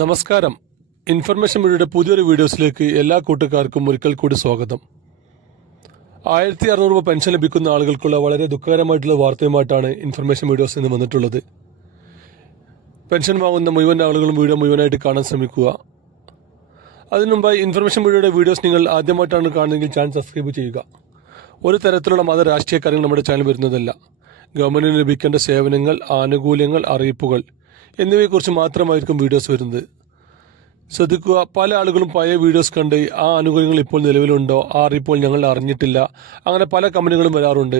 നമസ്കാരം. ഇൻഫർമേഷൻ മീഡിയയുടെ പുതിയൊരു വീഡിയോസിലേക്ക് എല്ലാ കൂട്ടുകാർക്കും ഒരിക്കൽ കൂടി സ്വാഗതം. 1600 രൂപ പെൻഷൻ ലഭിക്കുന്ന ആളുകൾക്കുള്ള വളരെ ദുഃഖകരമായിട്ടുള്ള വാർത്തയുമായിട്ടാണ് ഇൻഫർമേഷൻ വീഡിയോസ് ഇന്ന് വന്നിട്ടുള്ളത്. പെൻഷൻ വാങ്ങുന്ന മുഴുവൻ ആളുകളും വീഡിയോ മുഴുവനായിട്ട് കാണാൻ ശ്രമിക്കുക. അതിനു മുമ്പായി ഇൻഫർമേഷൻ മീഡിയയുടെ വീഡിയോസ് നിങ്ങൾ ആദ്യമായിട്ടാണ് കാണുന്നതെങ്കിൽ ചാനൽ സബ്സ്ക്രൈബ് ചെയ്യുക. ഒരു തരത്തിലുള്ള രാഷ്ട്രീയ കാര്യങ്ങൾ നമ്മുടെ ചാനൽ വരുന്നതല്ല. ഗവൺമെൻറ്റിന് ലഭിക്കേണ്ട സേവനങ്ങൾ, ആനുകൂല്യങ്ങൾ, അറിയിപ്പുകൾ എന്നിവയെക്കുറിച്ച് മാത്രമായിരിക്കും വീഡിയോസ് വരുന്നത്. ശ്രദ്ധിക്കുക, പല ആളുകളും പഴയ വീഡിയോസ് കണ്ട് ആ ആനുകൂല്യങ്ങൾ ഇപ്പോൾ നിലവിലുണ്ടോ, ആ അറിയിപ്പോൾ ഞങ്ങൾ അറിഞ്ഞിട്ടില്ല, അങ്ങനെ പല കമ്പനികളും വരാറുണ്ട്.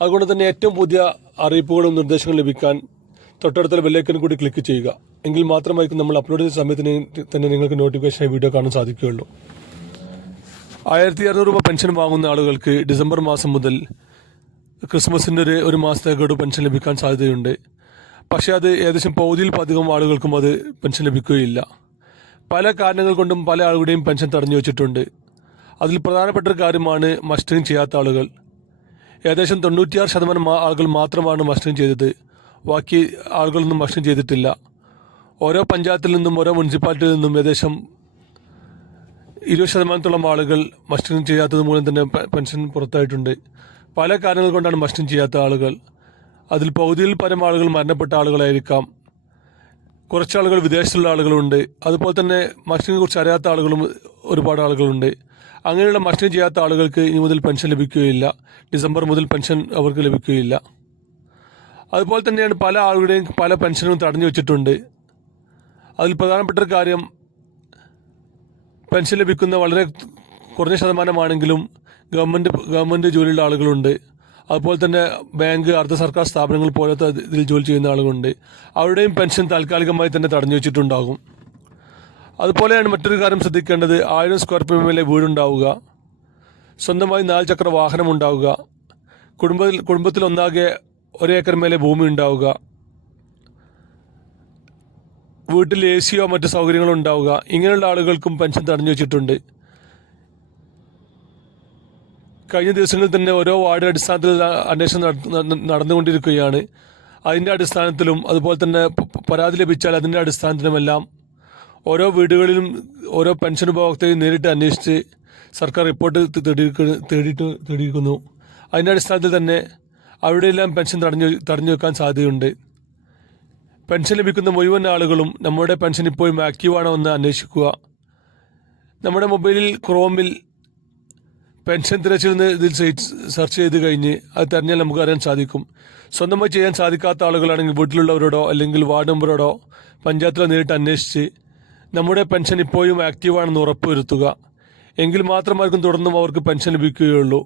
അതുകൊണ്ട് തന്നെ ഏറ്റവും പുതിയ അറിയിപ്പുകളും നിർദ്ദേശങ്ങളും ലഭിക്കാൻ തൊട്ടടുത്തുള്ള ബെല്ലൈക്കൻ കൂടി ക്ലിക്ക് ചെയ്യുക. എങ്കിൽ മാത്രമായിരിക്കും നമ്മൾ അപ്ലോഡ് ചെയ്ത സമയത്തിന് തന്നെ നിങ്ങൾക്ക് നോട്ടിഫിക്കേഷനായി വീഡിയോ കാണാൻ സാധിക്കുകയുള്ളൂ. 1600 രൂപ പെൻഷൻ വാങ്ങുന്ന ആളുകൾക്ക് ഡിസംബർ മാസം മുതൽ ക്രിസ്മസിൻ്റെ ഒരു മാസത്തെ ഗഡു പെൻഷൻ ലഭിക്കാൻ സാധ്യതയുണ്ട്. പക്ഷേ അത് ഏകദേശം പകുതിയിൽ അധികം ആളുകൾക്കും അത് പെൻഷൻ ലഭിക്കുകയില്ല. പല കാരണങ്ങൾ കൊണ്ടും പല ആളുകളുടെയും പെൻഷൻ തടഞ്ഞു വെച്ചിട്ടുണ്ട്. അതിൽ പ്രധാനപ്പെട്ട ഒരു കാര്യമാണ് മസ്റ്ററിങ് ചെയ്യാത്ത ആളുകൾ. ഏകദേശം 96% ആളുകൾ മാത്രമാണ് മസ്റ്ററിങ് ചെയ്തത്. ബാക്കി ആളുകളൊന്നും മസ്റ്ററിങ് ചെയ്തിട്ടില്ല. ഓരോ പഞ്ചായത്തിൽ നിന്നും ഓരോ മുനിസിപ്പാലിറ്റിയിൽ നിന്നും ഏകദേശം 20% ആളുകൾ മസ്റ്ററിങ് ചെയ്യാത്തത് മൂലം തന്നെ പെൻഷൻ പുറത്തായിട്ടുണ്ട്. പല കാരണങ്ങൾ കൊണ്ടാണ് മസ്റ്ററിങ് ചെയ്യാത്ത ആളുകൾ. അതിൽ പകുതിയിൽ പരം ആളുകൾ മരണപ്പെട്ട ആളുകളായിരിക്കാം. കുറച്ച് ആളുകൾ വിദേശത്തുള്ള ആളുകളുണ്ട്. അതുപോലെ തന്നെ മസ്റ്ററിങ്ങിനെ കുറിച്ച് അറിയാത്ത ആളുകളും ഒരുപാട് ആളുകളുണ്ട്. അങ്ങനെയുള്ള മസ്റ്ററിങ് ചെയ്യാത്ത ആളുകൾക്ക് ഇനി മുതൽ പെൻഷൻ ലഭിക്കുകയില്ല. ഡിസംബർ മുതൽ പെൻഷൻ അവർക്ക് ലഭിക്കുകയില്ല. അതുപോലെ തന്നെയാണ് പല ആളുകളുടെയും പല പെൻഷനും തടഞ്ഞു വെച്ചിട്ടുണ്ട്. അതിൽ പ്രധാനപ്പെട്ട ഒരു കാര്യം, പെൻഷൻ ലഭിക്കുന്ന വളരെ കുറഞ്ഞ ശതമാനമാണെങ്കിലും ഗവൺമെൻറ് ജോലിയുള്ള ആളുകളുണ്ട്. അതുപോലെ തന്നെ ബാങ്ക്, അർദ്ധ സർക്കാർ സ്ഥാപനങ്ങൾ പോലത്തെ ഇതിൽ ജോലി ചെയ്യുന്ന ആളുകളുണ്ട്. അവരുടെയും പെൻഷൻ താൽക്കാലികമായി തന്നെ തടഞ്ഞു വെച്ചിട്ടുണ്ടാകും. അതുപോലെയാണ് മറ്റൊരു കാര്യം ശ്രദ്ധിക്കേണ്ടത്, 1000 സ്ക്വയർ ഫീറ്റ് മേലെ വീടുണ്ടാവുക, സ്വന്തമായി 4 ചക്ര വാഹനം ഉണ്ടാവുക, കുടുംബത്തിൽ ഒന്നാകെ 1 ഏക്കർ മേലെ ഭൂമി ഉണ്ടാവുക, വീട്ടിൽ AC-യോ മറ്റു സൗകര്യങ്ങളോ ഉണ്ടാവുക. ഇങ്ങനെയുള്ള ആളുകൾക്കും പെൻഷൻ തടഞ്ഞു വെച്ചിട്ടുണ്ട്. കഴിഞ്ഞ ദിവസങ്ങളിൽ തന്നെ ഓരോ വാർഡ് അടിസ്ഥാനത്തിൽ അന്വേഷണം നടന്നുകൊണ്ടിരിക്കുകയാണ്. അതിൻ്റെ അടിസ്ഥാനത്തിലും അതുപോലെ തന്നെ പരാതി ലഭിച്ചാൽ അതിൻ്റെ അടിസ്ഥാനത്തിലുമെല്ലാം ഓരോ വീടുകളിലും ഓരോ പെൻഷൻ ഉപഭോക്താക്കളെ നേരിട്ട് അന്വേഷിച്ച് സർക്കാർ റിപ്പോർട്ട് തേടിയിരിക്കുന്നു. അതിൻ്റെ അടിസ്ഥാനത്തിൽ തന്നെ അവിടെയെല്ലാം പെൻഷൻ തടഞ്ഞു വെക്കാൻ സാധ്യതയുണ്ട്. പെൻഷൻ ലഭിക്കുന്ന മുഴുവൻ ആളുകളും നമ്മുടെ പെൻഷൻ ഇപ്പോഴും ആക്റ്റീവാണോ എന്ന് അന്വേഷിക്കുക. നമ്മുടെ മൊബൈലിൽ ക്രോമിൽ പെൻഷൻ തിരച്ചിൽ ഇതിൽ സെർച്ച് ചെയ്ത് കഴിഞ്ഞ് അത് തിരഞ്ഞാൽ നമുക്ക് അറിയാൻ സാധിക്കും. സ്വന്തമായി ചെയ്യാൻ സാധിക്കാത്ത ആളുകളാണെങ്കിൽ വീട്ടിലുള്ളവരോടോ അല്ലെങ്കിൽ വാർഡ് മെമ്പറോടോ പഞ്ചായത്തിലോ നേരിട്ട് അന്വേഷിച്ച് നമ്മുടെ പെൻഷൻ ഇപ്പോഴും ആക്റ്റീവാണെന്ന് ഉറപ്പുവരുത്തുക. എങ്കിൽ മാത്രമായിരിക്കും തുടർന്നും അവർക്ക് പെൻഷൻ ലഭിക്കുകയുള്ളൂ.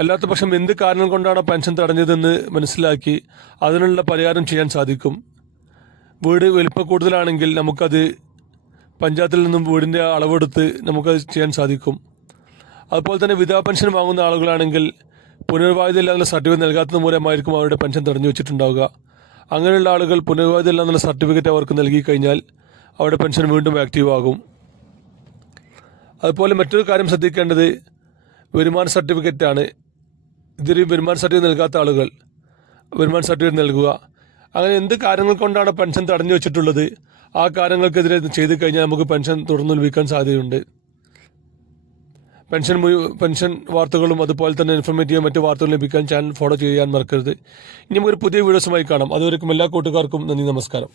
അല്ലാത്ത പക്ഷം എന്ത് കാരണം കൊണ്ടാണ് പെൻഷൻ തടഞ്ഞതെന്ന് മനസ്സിലാക്കി അതിനുള്ള പരിഹാരം ചെയ്യാൻ സാധിക്കും. വീട് വലിപ്പം കൂടുതലാണെങ്കിൽ നമുക്കത് പഞ്ചായത്തിൽ നിന്നും വീടിൻ്റെ അളവെടുത്ത് നമുക്കത് ചെയ്യാൻ സാധിക്കും. അതുപോലെ തന്നെ വിധവാ പെൻഷൻ വാങ്ങുന്ന ആളുകളാണെങ്കിൽ പുനർവാദിത ഇല്ലാന്നുള്ള സർട്ടിഫിക്കറ്റ് നൽകാത്തത് മൂലമായിരിക്കും അവരുടെ പെൻഷൻ തടഞ്ഞു വെച്ചിട്ടുണ്ടാവുക. അങ്ങനെയുള്ള ആളുകൾ പുനർവാദിത ഇല്ലാന്നുള്ള സർട്ടിഫിക്കറ്റ് അവർക്ക് നൽകി കഴിഞ്ഞാൽ അവരുടെ പെൻഷൻ വീണ്ടും ആക്റ്റീവ് ആകും. അതുപോലെ മറ്റൊരു കാര്യം ശ്രദ്ധിക്കേണ്ടത് വരുമാന സർട്ടിഫിക്കറ്റാണ്. ഇതൊരു വരുമാന സർട്ടിഫിക്കറ്റ് നൽകാത്ത ആളുകൾ വരുമാന സർട്ടിഫിക്കറ്റ് നൽകുക. അങ്ങനെ എന്ത് കാര്യങ്ങൾ കൊണ്ടാണ് പെൻഷൻ തടഞ്ഞു വെച്ചിട്ടുള്ളത്, ആ കാര്യങ്ങൾക്കെതിരെ ചെയ്ത് കഴിഞ്ഞാൽ നമുക്ക് പെൻഷൻ തുടർന്ന് ലഭിക്കാൻ സാധ്യതയുണ്ട്. പെൻഷൻ വാർത്തകളും അതുപോലെ തന്നെ ഇൻഫോർമേറ്റീവ് മറ്റ് വാർത്തകളും ലഭിക്കാൻ ചാനൽ ഫോളോ ചെയ്യാൻ മറക്കരുത്. ഇനി നമുക്കൊരു പുതിയ വീഡിയോസുമായി കാണാം. അതുവരെയും എല്ലാ കൂട്ടുകാർക്കും നന്ദി, നമസ്കാരം.